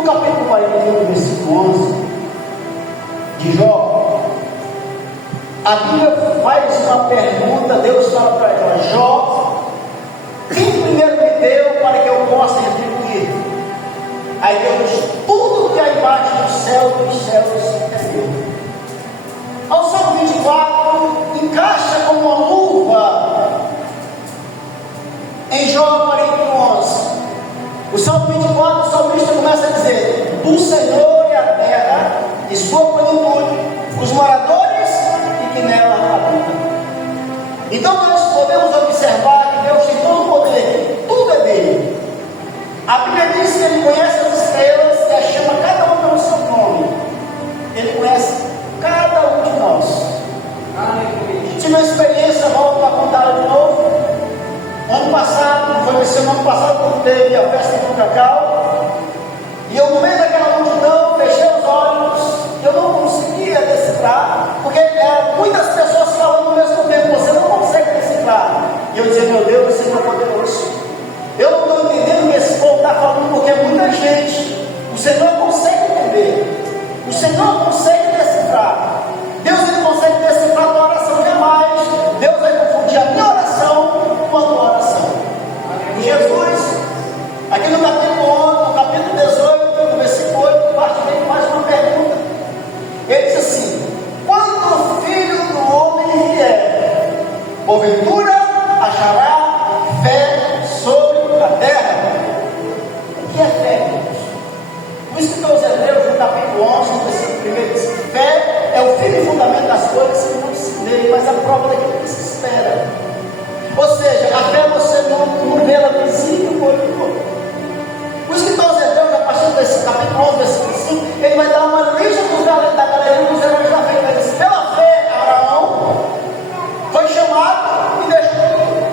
No capítulo 41, versículo 11 de Jó, a Bíblia faz uma pergunta. Deus fala para ela: Jó, quem primeiro me deu para que eu possa retribuir? Aí Deus diz: tudo que há embaixo do céu e dos céus é meu. Ao Salmo 24 encaixa como uma luva em Jó 41:11. O Salmo 24, o salmista começa a dizer: do Senhor é a terra e sua plenitude, os moradores e que nela habitam. Então nós podemos observar que Deus tem todo o poder, tudo é dele. A Bíblia diz que Ele conhece as estrelas e as chama cada um pelo seu nome. Ele conhece cada um de nós. Tive uma experiência, volto a contar de novo. Ano passado, foi esse ano passado, quando teve a festa do Cacau, e eu, no meio daquela multidão, fechei os olhos, eu não conseguia decifrar, porque muitas pessoas falando ao mesmo tempo, você não consegue decifrar. E eu dizia: meu Deus, o Senhor é poderoso. Eu não estou entendendo o que esse povo está falando, porque é muita gente. O Senhor consegue entender, o Senhor consegue decifrar. Deus, Ele consegue decifrar a tua oração jamais. Deus vai confundir a minha oração com a tua oração. Jesus, aqui no capítulo 18, no versículo 8, parte dele faz uma pergunta. Ele diz assim: quando o Filho do Homem vier, porventura achará fé sobre a terra? O que é fé? O escritor aos Hebreus, no capítulo 11, no versículo 1, diz: fé é o firme fundamento das coisas que não se vê, mas a prova daquilo que se espera. Ou seja, a fé você não vê ela visível com o olho do outro. O escritor aos Hebreus, a partir desse capítulo 11, versículo 5, ele vai dar uma lista da galeria dos heróis da fé. Ele diz: pela fé, Abraão foi chamado e deixou tudo.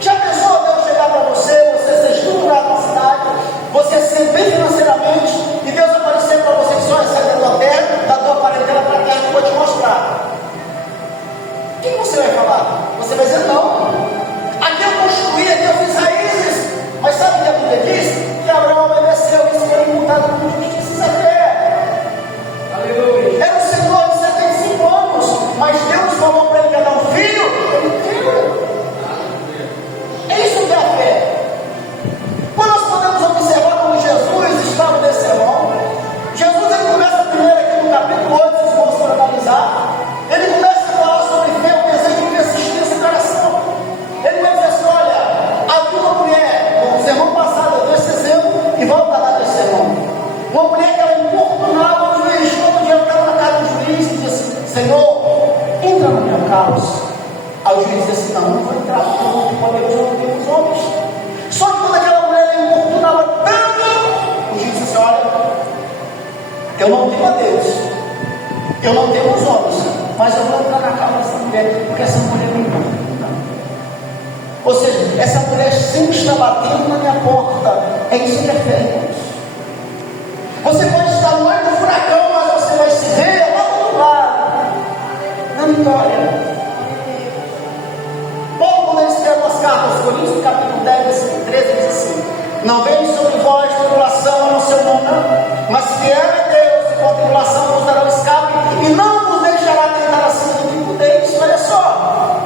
Já pensou Deus chegar para você ser estruturado na cidade, você ser bem financeiramente, e Deus aparecer para você que só recebe da tua terra, da tua parentela para a terra, que eu vou te mostrar? O que você vai falar? Você vai dizer: não, aqui eu construí, aqui eu fiz raízes. Mas sabe o que a Bíblia diz? Que Abraão obedeceu e foi imputado por justiça e fé. Aleluia. Era um senhor de 75 anos, mas Deus falou para ele que ia dar um filho, ele deu. É isso que é a fé. Quando nós podemos observar como Jesus estava nesse sermão, Jesus, ele começa primeiro aqui no capítulo 8, vocês vão se organizar. Ele começa a falar sobre fé, o desejo de persistir nesse coração. Ele vai dizer assim: olha, havia uma mulher, no sermão passado eu dei esse exemplo e volto a dar desse sermão. Uma mulher que ela importunava o juiz, todo dia ela estava na casa do juiz e dizia assim: Senhor, entra na minha causa. Aí o juiz dizia assim: não vou entrar, não pode resolver os homens. Só que quando aquela mulher importunava tanto, o juiz disse assim: olha, eu não tenho a Deus, eu não tenho os homens, mas eu vou entrar na causa dessa mulher, porque essa mulher me importa. Ou seja, essa mulher sempre está batendo na minha porta. É isso que é fé, irmãos. Você pode estar no meio do furacão, mas você vai se ver lá do outro lado, na vitória. Paulo, quando ele escreve as cartas aos Coríntios, capítulo 10, versículo 13, diz assim: não vem sobre vós tribulação a não ser humana, mas fiel é Deus, e com a tribulação vos dará o escape, e não vos deixará tentar acima do que podeis. Olha só,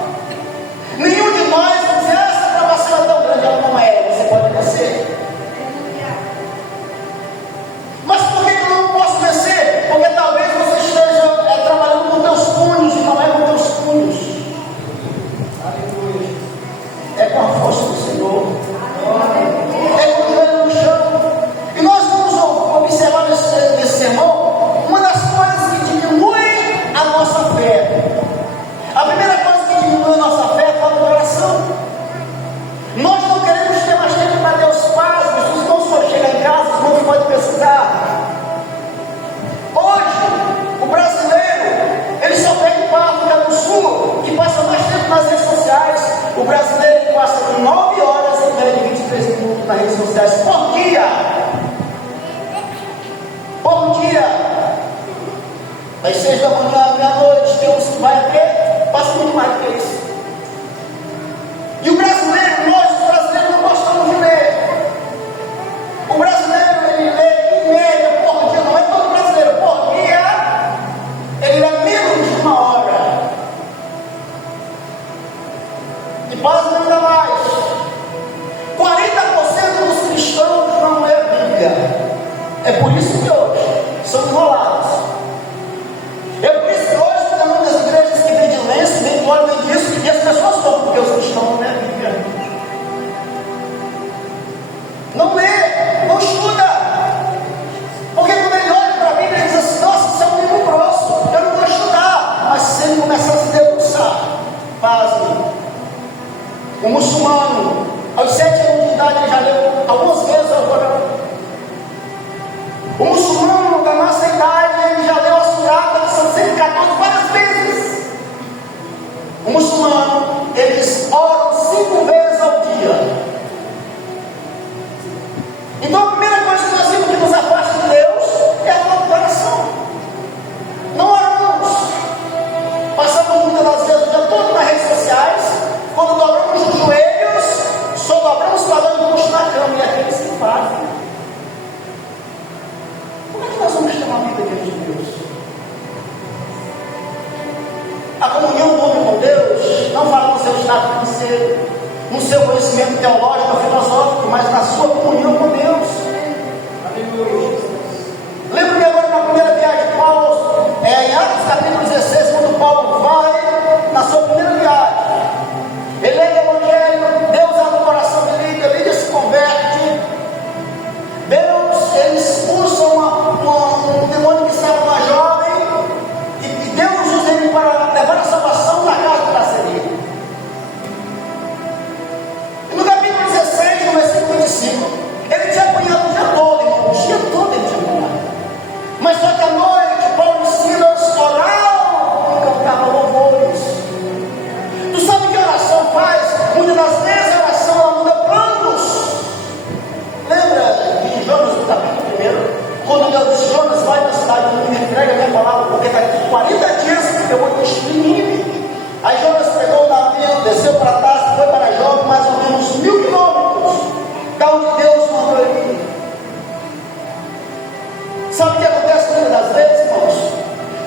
nenhum de nós vai dizer: essa provação é tão grande. Ela não é, você pode vencer. Mas por que eu não posso vencer? Porque talvez você esteja trabalhando com teus punhos e não é com teus punhos. Aleluia. É com a força do Senhor. É com o joelho no chão. E nós vamos observar nesse sermão uma das coisas que diminui a nossa fé. A primeira coisa que diminui a nossa fé é a falta de oração. Nós não queremos ter mais tempo para Deus Pai. Os irmãos podem chegar em casa, os irmãos podem pesquisar. Hoje, o brasileiro, ele só pega para a África do Sul, que passa mais tempo nas redes sociais. O brasileiro passa 9 horas em média de 23 minutos nas redes sociais por dia. Por dia. Das 6 da manhã à meia-noite, tem uns que vai até, passa muito mais do que isso. E o brasileiro, nós, os brasileiros, não gostamos de ler. O brasileiro, ele lê É por isso que hoje são enrolados. É por isso que hoje tem muitas igrejas que vêm de lenço, vêm de óleo, vêm disso, e as pessoas vão, porque os cristãos, né, Bíblia. Não lê, não estuda. Porque quando ele olha para a Bíblia, ele diz assim: nossa, isso é um livro grosso, eu não vou estudar. Mas se ele começar a se debruçar, pasme. O muçulmano, aos 7 anos de idade, ele já leu algumas vezes o Corão. O muçulmano da nossa idade, ele já leu a Surata de São 114 várias vezes. O muçulmano, eles oram 5 vezes ao dia. Então a primeira coisa que nós vimos que nos afasta de Deus é a nossa oração. Não oramos. Passamos muitas das vezes o dia todo nas redes sociais. Quando dobramos os joelhos, só dobramos para dar um bucho na cama e aqueles que fazem. Como é que nós vamos ter uma vida diante de Deus? A comunhão do homem com Deus não fala no seu estado financeiro, no seu conhecimento teológico, filosófico, mas na sua comunhão com Deus. Lembro-me agora na primeira viagem de Paulo, em Atos capítulo 16, quando Paulo vai na sua primeira viagem. Ele lê o Evangelho, Deus abre o coração dele, ele se converte. Deus, ele expulsa um demônio que estava uma jovem, e Deus usa ele para levar a salvação na casa do carcereiro. E no capítulo 16, no versículo 25, ele tinha apanhado o dia todo, irmão, o dia todo ele tinha apanhado. Mas só que à noite, Paulo ensina a orar e cantar louvores. Tu sabe que a oração faz? Muitas das vezes a oração ela muda planos. Lembra de Jonas no capítulo 1? Quando Deus disse: Jonas, vai na cidade, não me entrega a minha palavra, porque daqui 40 dias eu vou destruir Nínive. Aí Jonas pegou o navio, desceu para Tarso, foi para Jope, mais ou menos 1000 quilômetros da onde Deus mandou ele ir. Sabe o que acontece muitas das vezes, irmãos?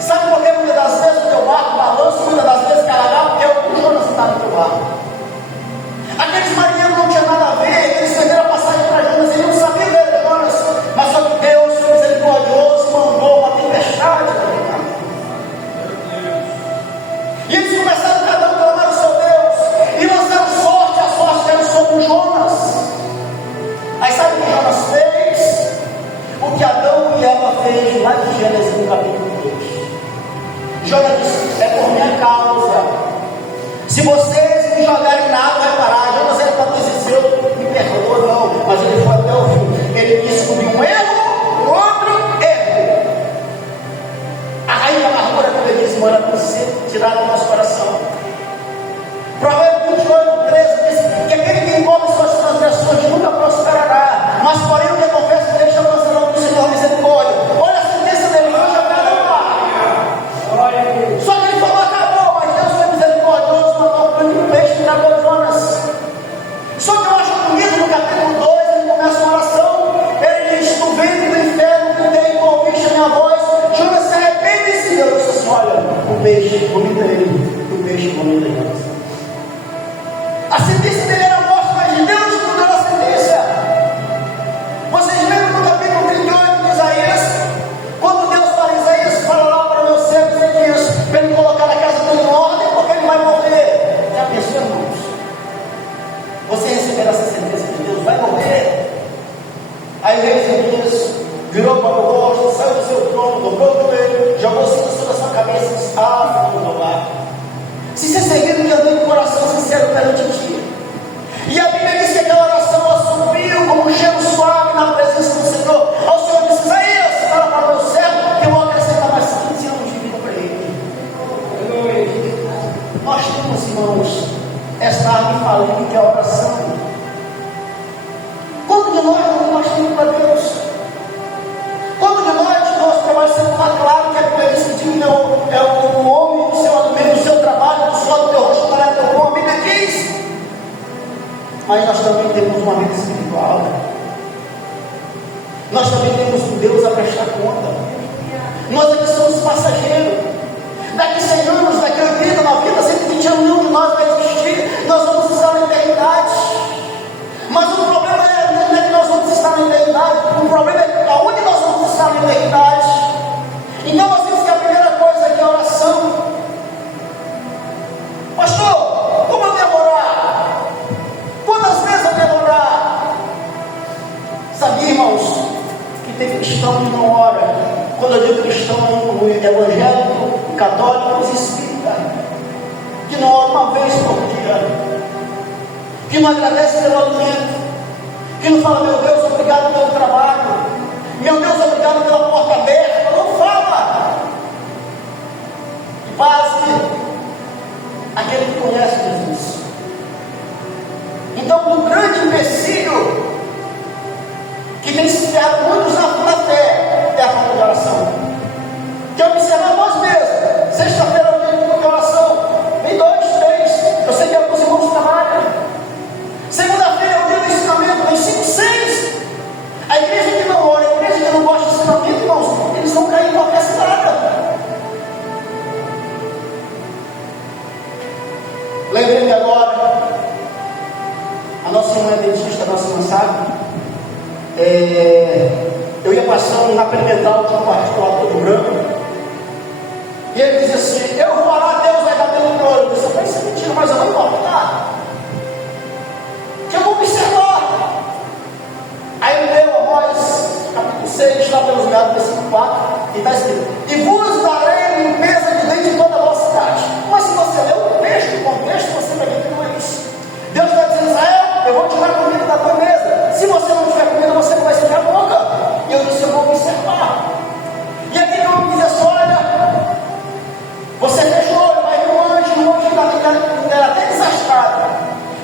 Sabe por que muitas das vezes o teu barco balança, muitas das vezes carregar? Porque o Jonas está no teu barco. Aqueles marinheiros não tinham nada a ver, eles venderam a passagem para Jonas, eles não sabiam ver de Jonas, mas só que Deus foi misericordioso, mandou uma tempestade. E eles começaram cada um a clamar o seu Deus, e lançaram sorte, a sorte caiu sobre Jonas. Aí sabe o que Jonas fez? O que Adão e Eva fez lá de Gênesis no capítulo 2. Jonas disse: é por minha causa. Se vocês me jogarem na água, vai parar. Jonas era para dizer: eu me perdoa, não. Mas ele foi até o fim. Ele quis descobrir um erro, outro erro. A raiz da amargura, como ele disse, mora para ser tirada do nosso coração. Provérbio 28, 13 diz que aquele que encobre suas transgressões nunca prosperará, mas porém o que confessa deixa alcançar do Senhor misericórdia. Olha a sentença dele, foi jogada no mar. Só que ele falou: acabou, mas Deus foi misericordioso, mandou um grande peixe e tragou Jonas. Só que eu acho bonito no capítulo 2, ele começa uma oração, ele diz: no ventre do inferno, gritei, ouviste a minha voz. Jonas se arrepende e se Deus disse assim: olha, o peixe vomita ele, o peixe vomita Jonas. A sentença dele era morte, mas Deus mudou a sentença. Vocês lembram do capítulo 38 de Isaías? Quando Deus fala em Isaías, fala lá para o meu servo, ele diz para ele colocar a casa dele em ordem, porque ele vai morrer. Já pensou, irmãos? Você receberá essa sentença de Deus, vai morrer. Aí o rei Ezequias virou para o rosto, saiu do seu trono, dobrou o joelho, jogou cinza sobre a sua cabeça e disse: ah, vou dobrar. Se você seguir no dia com coração sincero perante ti. E a Bíblia diz que aquela oração ela subiu como um cheiro suave na presença do Senhor. Ao Senhor disse: Isaías, fala para o meu servo que eu vou acrescentar mais 15 anos de vida para ele. Nós temos, irmãos, esta arma infalível que é a oração. Quando de nós não temos tempo para Deus? Quando de nós, nosso trabalho sempre está claro que a Bíblia diz que digno é o homem do seu alimento, do seu trabalho, do suor do teu rosto, para teu pão. A Bíblia diz. Mas nós também temos uma vida espiritual. Nós também temos um Deus a prestar conta. Nós aqui somos passageiros. Daqui 100 anos, daqui 80, 90, 120 anos, nenhum de nós vai existir. Nós vamos estar na eternidade. Mas o problema não é que nós vamos estar na eternidade. O problema é aonde nós vamos tem cristão que não ora. Quando eu digo cristão, eu incluo evangélico, católicos e espírita, que não ora uma vez por dia, que não agradece pelo alimento, que não fala, meu Deus, obrigado pelo trabalho, meu Deus, obrigado pela porta aberta. Não fala. E pasme aquele que conhece Jesus. Então, um grande empecilho que tem criado muitos na fé é a falta de oração. Que observar nós mesmos. Sexta-feira eu tenho uma oração. Vem 2, 3. Eu sei que alguns irmãos trabalham. Segunda-feira é o dia do ensinamento. Vem 5, 6. A igreja que não ora, a igreja que não gosta de ensinamento, irmãos, eles vão cair em qualquer cilada. Lembrei-me agora, a nossa irmã dentista, a nossa irmã sabe, eu ia passando na perimetral de um pastor lá todo branco, e ele dizia assim, eu vou orar, Deus vai dar pelo trono. Eu disse, isso é mentira, mas eu vou importar, que eu vou observar. Aí ele leu Amós, capítulo 6, lá pelos meados, versículo 4, e está escrito, e vos darei limpeza de dentro de toda a vossa cidade. Mas se você ler o contexto, você vai ver que não é isso. Deus vai dizer, Israel, eu vou tirar comida da tua mesa. Se você não tiver comida, você não vai servir a boca. E eu disse, eu vou observar. E aqui o homem diz assim, olha, você fechou o olho, vai vir um anjo está até desastrado.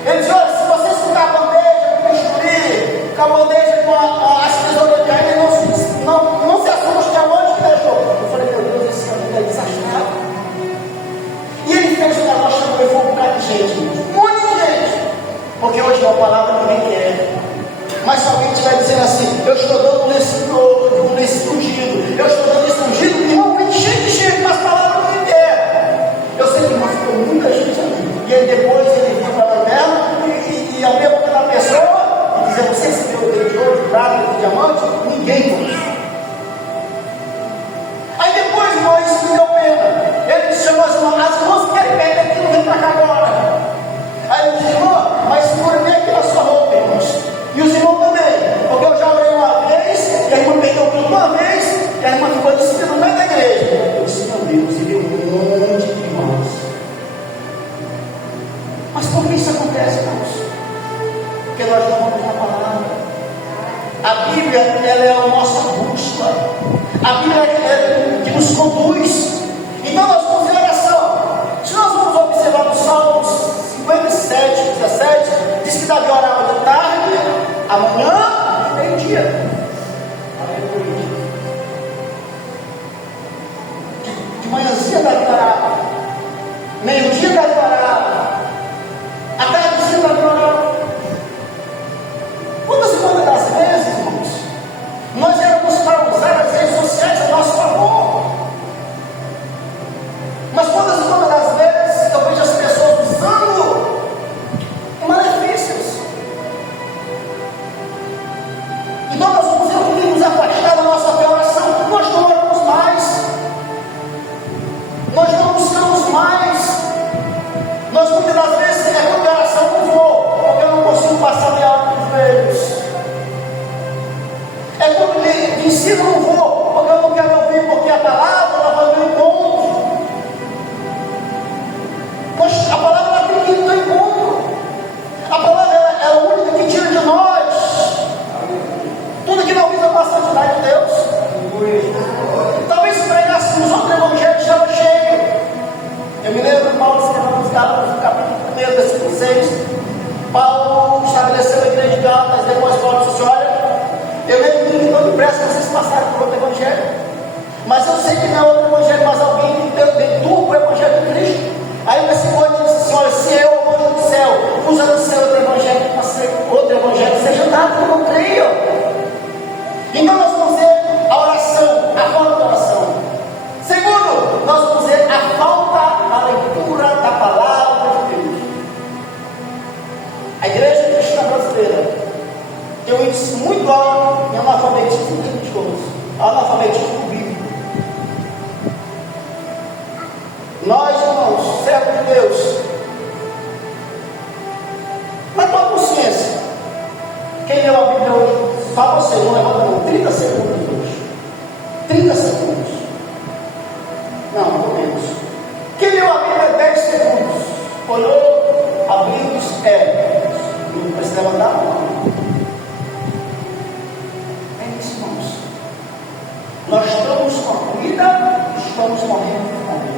Ele diz, olha, se você escutar a bandeja com bisturi, com a bandeja com as tesouras de ainda, não se assuste que é o anjo que deixou. Eu falei, meu Deus, esse caminho é desastrado. E ele fez o negócio, chamou e foi um bocado de gente, muita gente, porque hoje uma palavra ninguém quer. Mas se alguém estiver dizendo assim, eu estou dando nesse ungido, eu estou dando esse ungido, irmão, vem cheio de gente, mas palavra ninguém quer. Eu sei que ficou muita gente ali. E aí depois ele viu para a lanterna e abriu a boca da pessoa e dizia, você recebeu o dedo de ouro, de prata, de diamante? Ninguém foi. Aí depois, irmão, isso me deu pena. Ele chamou as irmãs que querem perder aqui, não vem para cá agora. Aí ele disse, irmã, mas segura bem aqui na sua roupa, irmãos. E os irmãos também, porque eu já orei uma vez, e a irmã perdeu tudo uma vez, e a irmã ficou descida no meio da igreja. Eu disse, meu Deus, você viu um monte de irmãos. Mas por que isso acontece, irmãos? Porque nós não vamos na palavra. A Bíblia, ela é a nossa bússola. A Bíblia é que nos conduz. Então nós vamos em oração. Se nós vamos observar no Salmos 57, 17, diz que Davi orava de tarde, amanhã e meio-dia. De manhãzinha Davi orava, meio-dia Davi orava, à tardezinha Davi orava. Quantas e quantas das vezes, irmãos, nós éramos para usar as redes sociais a nosso favor? Mas quantas e quantas das vezes eu vejo as pessoas usando malefícios? Então nós vamos ter que nos afastar da nossa oração. Nós não oramos mais, nós não buscamos mais. Nós muitas das vezes é quando a oração não vou, porque eu não consigo passar meia hora com os velhos. É quando me ensina não vou, porque eu não quero ouvir, porque a palavra ela vai no encontro. A palavra ela tem que ir no encontro. A palavra ela é a única que tira de nós tudo que não visa com a santidade de Deus. Talvez se pregássemos outro evangelho estava cheio. Eu me lembro de Paulo escrevendo nos Gálatas, no capítulo 1, versículo 6. Paulo estabeleceu a igreja de Gálatas, depois Paulo disse, olha, eu lembro que tão depressa vocês passaram por outro evangelho, mas eu sei que não é outro evangelho, mas alguém que deturpa o evangelho de Cristo. Aí o versículo 8 diz assim, olha, se eu, o anjo do céu, usa no céu outro evangelho, seja dado que eu não creio. Então nós vamos ver a oração, a falta de oração. Segundo, nós vamos ver a falta da leitura da palavra de Deus. A igreja cristã brasileira tem um índice muito alto em analfabetismo religioso, analfabetismo bíblico. Nós, irmãos, servos de Deus, na tua consciência, quem leu a Bíblia hoje? Nós estamos com a comida, estamos morrendo de fome.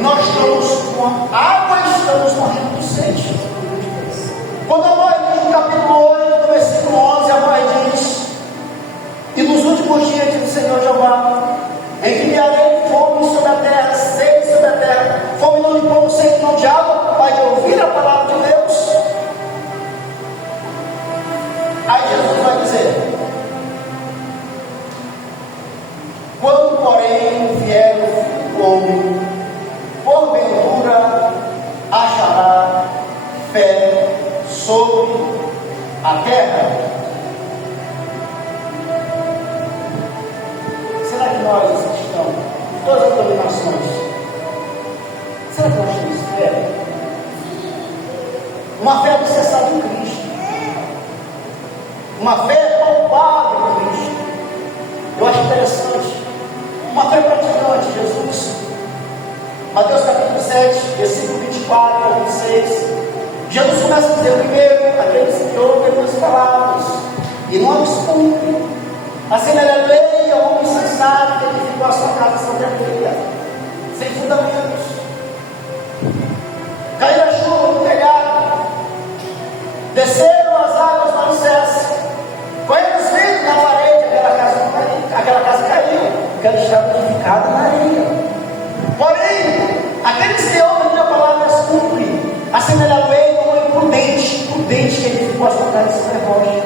Nós estamos com a água, estamos morrendo de sede. Quando a mãe diz no capítulo 8, no versículo 11, a mãe diz: e nos últimos dias, diz o Senhor Jeová, enviarei fome sobre a terra, sede sobre a terra, fome não de pão, sede não de água, vai ouvir a palavra de Deus. Aí Jesus vai dizer: quando, porém, vier o Filho do Homem, porventura achará fé sobre a terra? Será que nós, cristãos, todas as dominações, será que nós temos fé? Uma fé alicerçada em Cristo, uma fé palpável em Cristo. Eu acho interessante, uma fé praticante de Jesus. Mateus capítulo 7, versículo 24 a 26. Jesus começa a dizer: primeiro, aqueles que ouvem as palavras e não as cumprem, assemelharei ao homem sensato que edificou a sua casa sobre a areia, sem fundamentos. Caiu a chuva no telhado, desceram as águas no alicerce, correram os ventos na parede, aquela casa caiu, porque ela estava edificada na areia. Porém, aqueles que ouvem a palavra as cumprem, assemelharei ao homem prudente que edificou a sua casa sobre a rocha.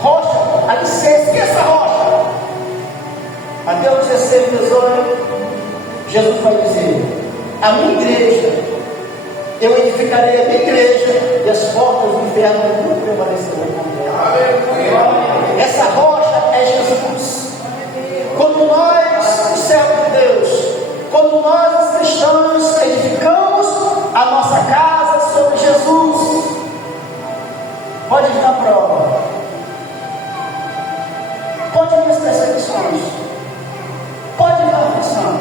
Rocha, alicerce, que é essa rocha? Mateus 16, 18, Jesus vai dizer: a minha igreja, eu edificarei a minha igreja, e as portas do inferno não prevalecerão contra ela. Essa rocha é Jesus. Quando nós, os servos de Deus, quando nós, os cristãos, edificamos a nossa casa sobre Jesus, pode vir a prova, pode vir as perseguições, pode vir a aflição.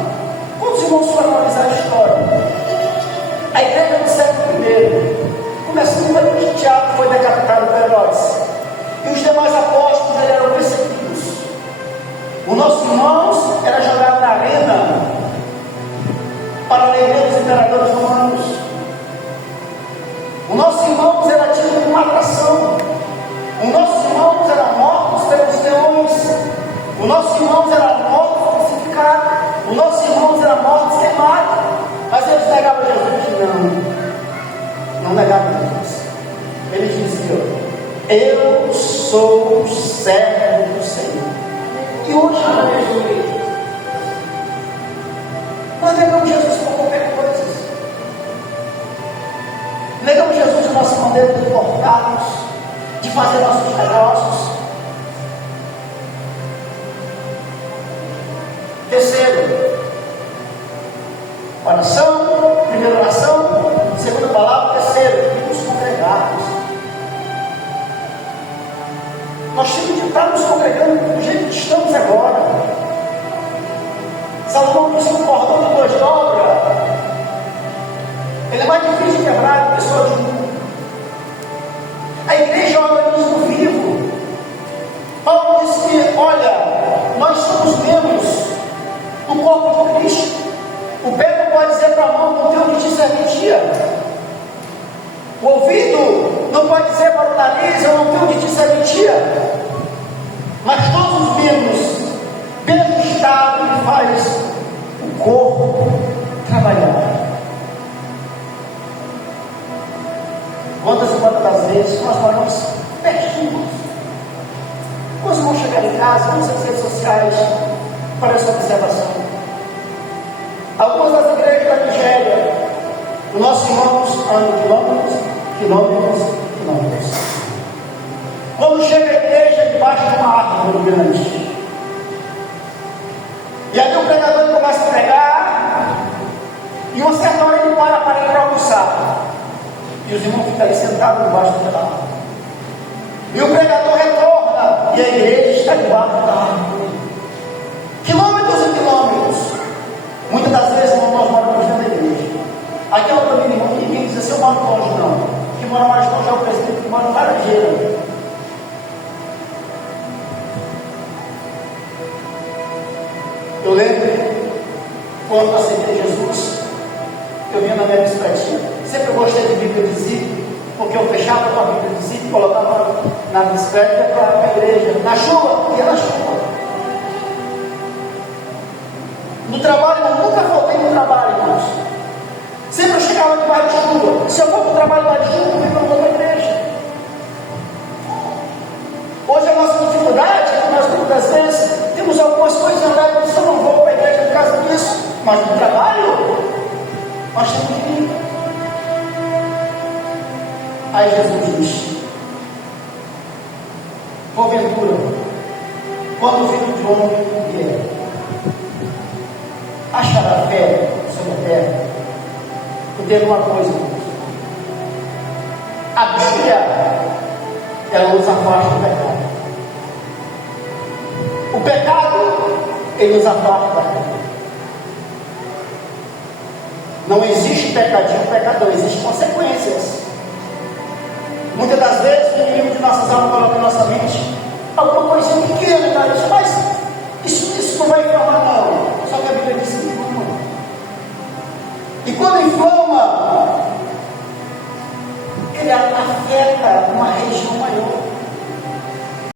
Quantos irmãos foram analisar a história? A igreja do século I, começando quando Tiago foi decapitado por Herodes, e os demais apóstolos eram perseguidos. Os nossos irmãos era jogado na arena para ler os imperadores romanos. Os nossos irmãos era tido como atração. Os nossos irmãos eram mortos pelos leões. Os nossos irmãos eram mortos crucificados. Os nossos irmãos eram mortos queimados. Mas eles negavam Jesus? Não negavam Jesus. Eles diziam: eu sou servo do Senhor. E hoje não é Jesus. Nós negamos Jesus por qualquer coisa. Negamos Jesus de nossa maneira de portarmos, de fazer nossos negócios. Terceiro, oração. Primeira oração. Segunda palavra. Terceiro, nos congregarmos. Nós temos de estar nos congregando do jeito que estamos agora. Salomão disse que o cordão de 2 dobras, ele é mais difícil de quebrar que pessoa de um. A igreja é um organismo vivo. Paulo disse que, olha, nós somos membros do corpo de Cristo. O pé não pode dizer para a mão: não tenho de te serventia. O ouvido não pode dizer para o nariz: eu não tenho de te serventia. Mas todos os membros, pelo estado que faz o corpo trabalhar. Quantas e quantas das vezes nós moramos pertinho? Quando vão chegar em casa, vamos às redes sociais para essa observação. Algumas das igrejas da Nigéria, os nossos irmãos andam quilômetros. Quando chega a igreja, debaixo de uma árvore grande, e aí o pregador começa a pregar, e uma certa hora ele para ir para almoçar, e os irmãos ficam ali sentados debaixo da árvore, e o pregador retorna, e a igreja está debaixo da árvore, quilômetros e quilômetros. Muitas das vezes nós moramos dentro da igreja. Aqui eu também, irmão, ninguém diz assim: eu moro longe. Não, que mora mais longe é o presidente, que mora em Laranjeira. Eu lembro quando aceitei Jesus, eu vinha na minha bicicletinha. Sempre eu gostei de Bíblia de Zico, porque eu fechava com a Bíblia de Zico, colocava na bicicleta e ia para a igreja. Na chuva, ia na chuva. No trabalho, eu nunca faltei no trabalho, irmãos. Sempre eu chegava debaixo de chuva. Se eu for para o trabalho debaixo de chuva, eu não vou para a igreja. Hoje a nossa dificuldade é que nós muitas vezes temos algumas coisas na verdade que eu não vou para a igreja por causa disso, mas no trabalho nós temos que ir. Aí Jesus diz: porventura, quando o Filho do Homem vier, achará fé sobre a terra? Entenda uma coisa, irmãos. A Bíblia, ela nos afasta do pecado. O pecado, ele nos afasta da vida. Não existe pecadinho, pecadão, existem consequências. Muitas das vezes o inimigo de nossas almas coloca em nossa mente alguma coisinha pequena, mas isso não vai inflamar, não. Só que a Bíblia diz que inflama. E quando inflama, ele afeta uma região maior.